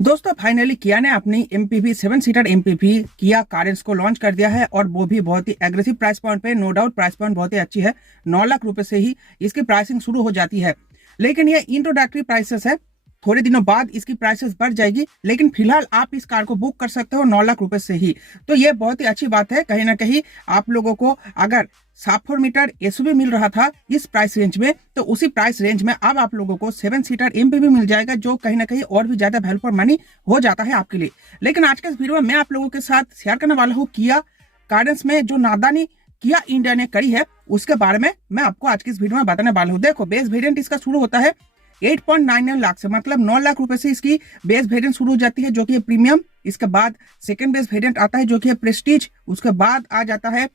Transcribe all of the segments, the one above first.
दोस्तों फाइनली किया ने अपनी एमपीवी 7 सीटर एमपीवी किया कारेंस को लॉन्च कर दिया है और वो भी बहुत ही एग्रेसिव प्राइस पॉइंट पे। नो डाउट प्राइस पॉइंट बहुत ही अच्छी है। 9 लाख रुपए से ही इसकी प्राइसिंग शुरू हो जाती है, लेकिन ये इंट्रोडक्टरी प्राइसेस है। थोड़े दिनों बाद इसकी प्राइसेस बढ़ जाएगी, लेकिन फिलहाल आप इस कार को बुक कर सकते हो 9 लाख रुपए से ही। तो ये बहुत ही अच्छी बात है। कहीं ना कहीं आप लोगों को अगर 7 मीटर एसयूवी मिल रहा था इस प्राइस रेंज में, तो उसी प्राइस रेंज में अब आप लोगों को 7 सीटर एमपीवी मिल जाएगा, जो कहीं ना कहीं और भी ज्यादा वैल्यू फॉर मनी हो जाता है आपके लिए। लेकिन आज के इस वीडियो में मैं आप लोगों के साथ शेयर करने वाला हूँ किया कारेंस में जो नादानी किया इंडिया ने करी है, उसके बारे में मैं आपको आज की इस वीडियो में बताने वाला हूँ। देखो, बेस वेरिएंट इसका शुरू होता है 8.99 लाख से, मतलब 9 लाख रुपए से इसकी बेस वेरिएंट शुरू हो जाती है, जो कि है प्रीमियम। इसके बाद सेकंड बेस वेरिएंट आता है जो कि है प्रेस्टीज। उसके बाद आ जाता है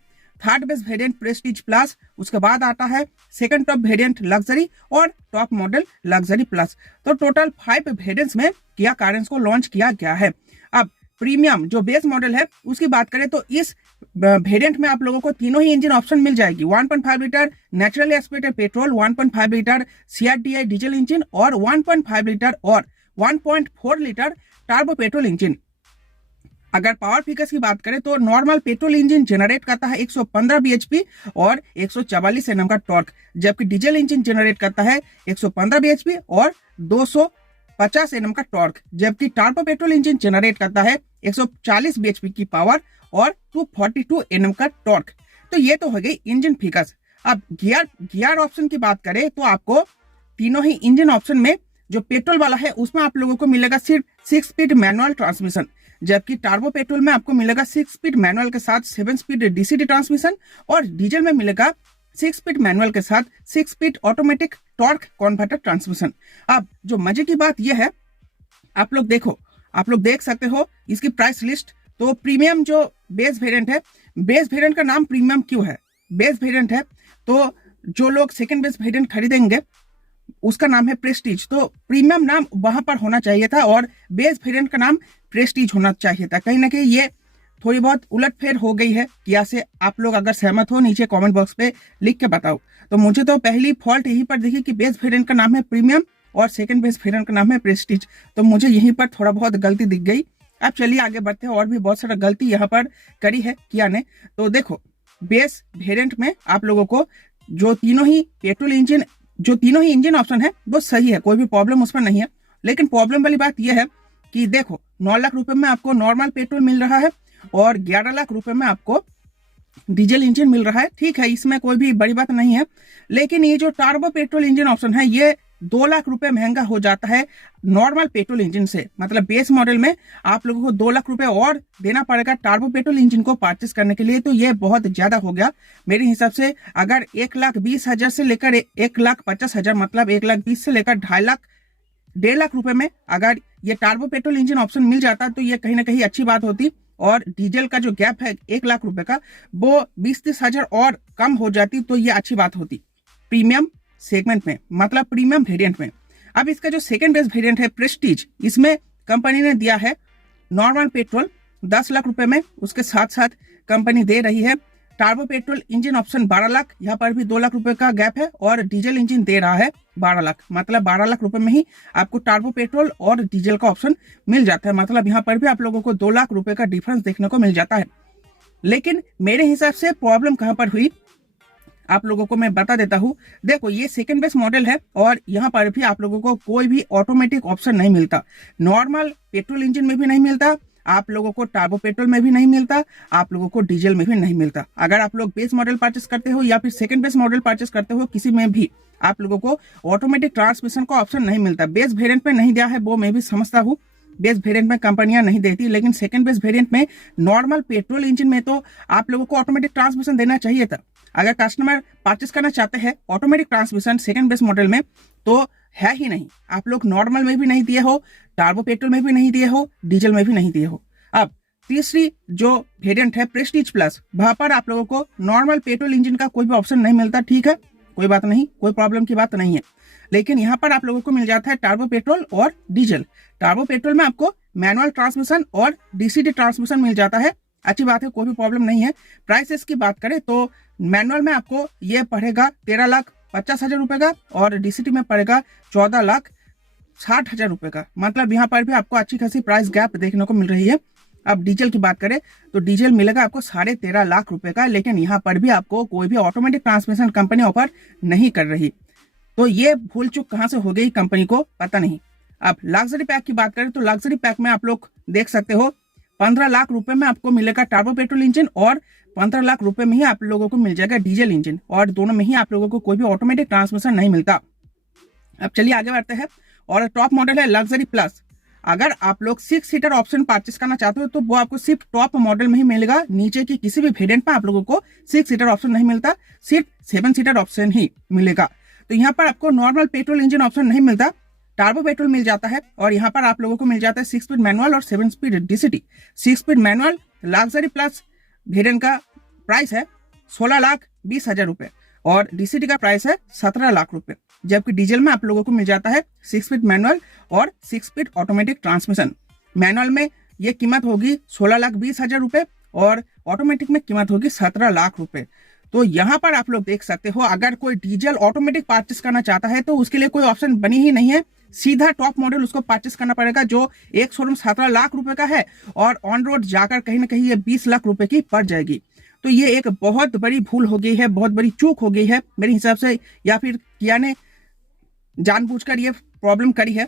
third base variant Prestige plus. उसके बाद आता है सेकंड टॉप वेरिएंट लग्जरी और टॉप मॉडल लग्जरी प्लस। तो टोटल 5 वेरिएंट्स में किया कारेंस को लॉन्च किया गया है। अब प्रीमियम जो बेस मॉडल है उसकी बात करें तो इस वेरिएंट में आप लोगों को तीनों ही इंजन ऑप्शन मिल जाएगी। 1.5 litre naturally aspirated petrol, 1.5 litre CRDi diesel engine और 1.5 लीटर और 1.4 लीटर टर्बो पेट्रोल इंजन। अगर पावर फिगर्स की बात करें तो नॉर्मल पेट्रोल इंजन जनरेट करता है 115 bhp और 144 Nm का टॉर्क, जबकि डीजल इंजन जनरेट करता है 115 bhp और 250 Nm का टॉर्क, जबकि टर्बो पेट्रोल इंजन जनरेट करता है 140 bhp की पावर और 242 Nm का टॉर्क। तो ये तो हो गई इंजन फिगर्स। अब गियर ऑप्शन की बात करें तो आपको तीनों ही इंजन ऑप्शन में जो पेट्रोल वाला है उसमें आप लोगों को मिलेगा सिर्फ 6 स्पीड मैनुअल ट्रांसमिशन, जबकि टर्बो पेट्रोल में आपको मिलेगा 6 स्पीड मैनुअल के साथ 7 स्पीड डीसीटी ट्रांसमिशन और डीजल में मिलेगा 6 स्पीड मैनुअल के साथ 6 speed automatic torque converter transmission. अब जो मजे की बात यह है, आप लोग देख सकते हो इसकी प्राइस लिस्ट। तो प्रीमियम जो बेस वेरिएंट है, बेस वेरिएंट का नाम प्रीमियम क्यों है? बेस वेरिएंट है तो जो लोग सेकंड बेस वेरिएंट खरीदेंगे उसका नाम है प्रेस्टीज। तो प्रीमियम नाम वहां पर होना चाहिए था और बेस वेरिएंट का नाम प्रेस्टीज होना चाहिए था। कहीं ना कहीं ये थोड़ी बहुत उलटफेर हो गई है किया से। आप लोग अगर सहमत हो नीचे कमेंट बॉक्स पे लिख के बताओ। तो मुझे तो पहली फॉल्ट यहीं पर दिखी कि बेस वेरिएंट का नाम है प्रीमियम और सेकंड बेस वेरिएंट का नाम है प्रेस्टीज। तो मुझे यहीं पर थोड़ा बहुत गलती दिख गई। अब चलिए आगे बढ़ते हैं, और भी बहुत सारा गलती यहाँ पर करी है किया ने। तो देखो, बेस वेरिएंट में आप लोगों को जो तीनों ही इंजन ऑप्शन है वो सही है, कोई भी प्रॉब्लम उसमें नहीं है। लेकिन प्रॉब्लम वाली बात यह है कि देखो, 9 लाख रुपए में आपको नॉर्मल पेट्रोल मिल रहा है और 11 लाख रुपए में आपको डीजल इंजन मिल रहा है। ठीक है, इसमें कोई भी बड़ी बात नहीं है। लेकिन ये जो टर्बो पेट्रोल इंजन ऑप्शन है ये 2 लाख रुपए महंगा हो जाता है नॉर्मल पेट्रोल इंजन से। मतलब बेस मॉडल में आप लोगों को 2 लाख रुपए और देना पड़ेगा टर्बो पेट्रोल इंजन को परचेस करने के लिए। तो ये बहुत ज्यादा हो गया मेरे हिसाब से। अगर 1,20,000 से लेकर 1,50,000, मतलब 1,20,000 से लेकर 1.5 लाख रुपए में अगर ये टर्बो पेट्रोल इंजन ऑप्शन मिल जाता तो ये कहीं ना कहीं अच्छी बात होती। और डीजल का जो गैप है 1 लाख रुपए का, वो 20-30 हजार और कम हो जाती, तो ये अच्छी बात होती प्रीमियम सेगमेंट में, मतलब प्रीमियम वेरिएंट में। अब इसका जो सेकंड बेस वेरिएंट है प्रेस्टीज, इसमें कंपनी ने दिया है नॉर्मल पेट्रोल 10 लाख रुपए में, उसके साथ साथ कंपनी दे रही है turbo petrol engine option 12 lakh. यहाँ पर भी 2 लाख रुपए का गैप है और डीजल इंजन दे रहा है 12 लाख, मतलब 12 लाख रुपए में ही आपको टर्बो पेट्रोल और डीजल का ऑप्शन मिल जाता है। मतलब यहाँ पर भी आप लोगों को 2 लाख रुपए का डिफरेंस देखने को मिल जाता है। लेकिन मेरे हिसाब से प्रॉब्लम कहाँ पर हुई आप लोगों को मैं बता देता हूँ। देखो, ये सेकंड बेस मॉडल है और यहाँ पर भी आप लोगों को कोई भी ऑटोमेटिक ऑप्शन नहीं मिलता। नॉर्मल पेट्रोल इंजन में भी नहीं मिलता, आप लोगों को टर्बो पेट्रोल में भी नहीं मिलता, आप लोगों को डीजल में भी नहीं मिलता। अगर आप लोग बेस मॉडल परचेस करते हो या फिर सेकंड बेस मॉडल परचेस करते हो, किसी में भी आप लोगों को ऑटोमेटिक ट्रांसमिशन का ऑप्शन नहीं मिलता। बेस वेरिएंट में नहीं दिया है वो मैं भी समझता हूँ, बेस वेरिएंट में कंपनियां नहीं देती, लेकिन सेकंड बेस वेरिएंट में नॉर्मल पेट्रोल इंजन में तो आप लोगों को ऑटोमेटिक ट्रांसमिशन देना चाहिए था। अगर कस्टमर परचेस करना चाहते हैं automatic transmission second base model में, तो है ही नहीं। आप लोग नॉर्मल में भी नहीं दिए हो, टर्बो पेट्रोल में भी नहीं दिए हो, डीजल में भी नहीं दिए हो। अब तीसरी जो वेरिएंट है प्रेस्टीज प्लस, वहां पर आप लोगों को नॉर्मल पेट्रोल इंजन का कोई भी ऑप्शन नहीं मिलता। ठीक है, कोई बात नहीं, कोई प्रॉब्लम की बात नहीं है। लेकिन यहाँ पर आप लोगों को मिल जाता है टर्बो पेट्रोल और डीजल। टर्बो पेट्रोल में आपको मैनुअल ट्रांसमिशन और डीसीटी ट्रांसमिशन मिल जाता है, अच्छी बात है, कोई भी प्रॉब्लम नहीं है। प्राइसेस की बात करें तो मैनुअल में आपको ये पड़ेगा 13,50,000 रुपए का और डीसीटी में पड़ेगा 60,000 रुपए का। मतलब यहाँ पर भी आपको अच्छी खासी प्राइस गैप देखने को मिल रही है। अब डीजल की बात करें तो डीजल मिलेगा आपको 13.5 लाख रुपए का, लेकिन यहाँ पर भी आपको कोई भी ऑटोमेटिक ट्रांसमिशन कंपनी ऑफर नहीं कर रही। तो ये भूल चूक कहाँ से हो गई कंपनी को पता नहीं। अब लग्जरी पैक की बात करें तो लग्जरी पैक में आप लोग देख सकते हो 15 लाख रुपए में आपको मिलेगा टर्बो पेट्रोल इंजन और 15 लाख रुपए में ही आप लोगों को मिल जाएगा डीजल इंजन, और दोनों में ही आप लोगों को कोई भी ऑटोमेटिक ट्रांसमिशन नहीं मिलता। अब चलिए आगे बढ़ते हैं। और टॉप मॉडल है लग्जरी प्लस। अगर आप लोग 6 सीटर ऑप्शन परचेस करना चाहते हो तो वो आपको सिर्फ टॉप मॉडल में ही मिलेगा। नीचे की किसी भी वेरिएंट में आप लोगों को 6 सीटर ऑप्शन नहीं मिलता, सिर्फ 7 सीटर ऑप्शन ही मिलेगा। तो यहाँ पर आपको नॉर्मल पेट्रोल इंजन ऑप्शन नहीं मिलता, टर्बो पेट्रोल मिल जाता है। और यहाँ पर आप लोगों को मिल जाता है 6 स्पीड मैनुअल और 7 speed DCT. 6 speed manual luxury plus variant का प्राइस है 16,20,000 रुपए और डीसीटी का प्राइस है 17 लाख रुपए, जबकि डीजल में आप लोगों को मिल जाता है 6 स्पीड मैनुअल और 6 स्पीड ऑटोमेटिक ट्रांसमिशन। मैनुअल में ये कीमत होगी 16,20,000 रुपए और ऑटोमेटिक में कीमत होगी 17 लाख रुपए। तो यहाँ पर आप लोग देख सकते हो, अगर कोई डीजल ऑटोमेटिक परचेस करना चाहता है तो उसके लिए कोई ऑप्शन बनी ही नहीं है। सीधा टॉप मॉडल उसको परचेस करना पड़ेगा, जो एक शोरूम 17 लाख रुपए का है और ऑन रोड जाकर कहीं ना कहीं ये 20 लाख रुपए की पड़ जाएगी। तो ये एक बहुत बड़ी भूल हो गई है, बहुत बड़ी चूक हो गई है मेरे हिसाब से, या फिर किया ने जानबूझकर ये प्रॉब्लम करी है।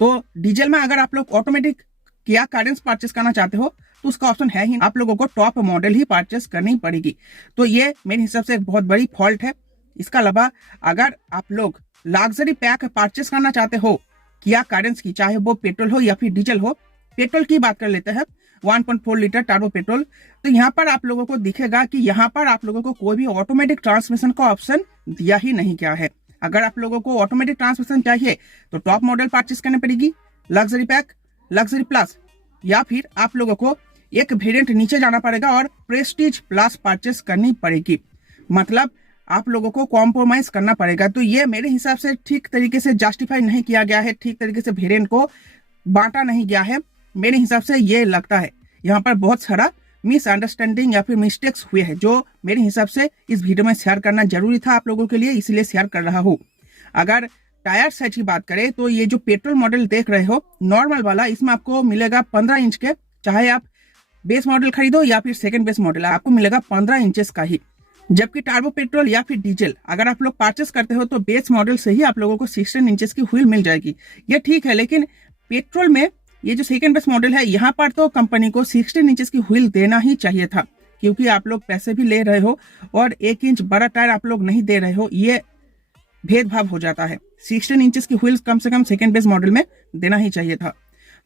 तो डीजल में अगर आप लोग ऑटोमेटिक किया कारेंस परचेस करना चाहते हो तो उसका ऑप्शन है ही, आप लोगों को टॉप मॉडल ही परचेस करनी पड़ेगी। तो ये मेरे हिसाब से एक बहुत बड़ी फॉल्ट है। इसका अलावा अगर आप लोग लग्जरी पैक परचेस करना चाहते हो किया कारेंस की, चाहे वो पेट्रोल हो या फिर डीजल हो, पेट्रोल की बात कर लेते हैं 1.4 लीटर टर्बो पेट्रोल, तो यहाँ पर आप लोगों को दिखेगा कि यहाँ पर आप लोगों को कोई भी ऑटोमेटिक ट्रांसमिशन का ऑप्शन दिया ही नहीं गया है। अगर आप लोगों को ऑटोमेटिक ट्रांसमिशन चाहिए तो टॉप मॉडल परचेस करनी पड़ेगी, लग्जरी पैक, लग्जरी प्लस, या फिर आप लोगों को एक वेरिएंट नीचे जाना पड़ेगा और प्रेस्टीज प्लस परचेस करनी पड़ेगी। मतलब आप लोगों को कॉम्प्रोमाइज करना पड़ेगा। तो ये मेरे हिसाब से ठीक तरीके से जस्टिफाई नहीं किया गया है, ठीक तरीके से वेरिएंट को बांटा नहीं गया है। मेरे हिसाब से ये लगता है यहाँ पर बहुत सारा मिसअंडरस्टैंडिंग या फिर मिस्टेक्स हुए हैं, जो मेरे हिसाब से इस वीडियो में शेयर करना जरूरी था आप लोगों के लिए, इसलिए शेयर कर रहा हूँ। अगर टायर साइज की बात करें तो ये जो पेट्रोल मॉडल देख रहे हो नॉर्मल वाला, इसमें आपको मिलेगा 15 इंच के, चाहे आप बेस मॉडल खरीदो या फिर सेकंड बेस मॉडल, आपको मिलेगा 15 इंचेस का ही। जबकि टर्बो पेट्रोल या फिर डीजल अगर आप लोग परचेस करते हो तो बेस मॉडल से ही आप लोगों को 16 इंचेस की व्हील मिल जाएगी। ये ठीक है, लेकिन पेट्रोल में ये जो सेकंड बेस मॉडल है यहाँ पर तो कंपनी को 16 इंचेस की व्हील देना ही चाहिए था, क्योंकि आप लोग पैसे भी ले रहे हो और 1 इंच बड़ा टायर आप लोग नहीं दे रहे हो, ये भेदभाव हो जाता है। 16 इंचेस की व्हील्स कम से कम सेकंड बेस मॉडल में देना ही चाहिए था।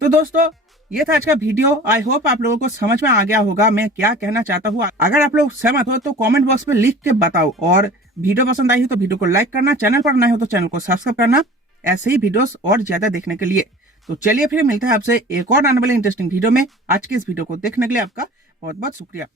तो दोस्तों ये था आज का वीडियो। आई होप आप लोगों को समझ में आ गया होगा मैं क्या कहना चाहता हूँ। अगर आप लोग सहमत हो तो कमेंट बॉक्स में लिख के बताओ, और वीडियो पसंद आई हो तो वीडियो को लाइक करना, चैनल पर नए हो तो चैनल को सब्सक्राइब करना ऐसे ही वीडियोस और ज्यादा देखने के लिए। तो चलिए फिर मिलते हैं आपसे एक और आने वाले इंटरेस्टिंग वीडियो में। आज के इस वीडियो को देखने के लिए आपका बहुत बहुत शुक्रिया।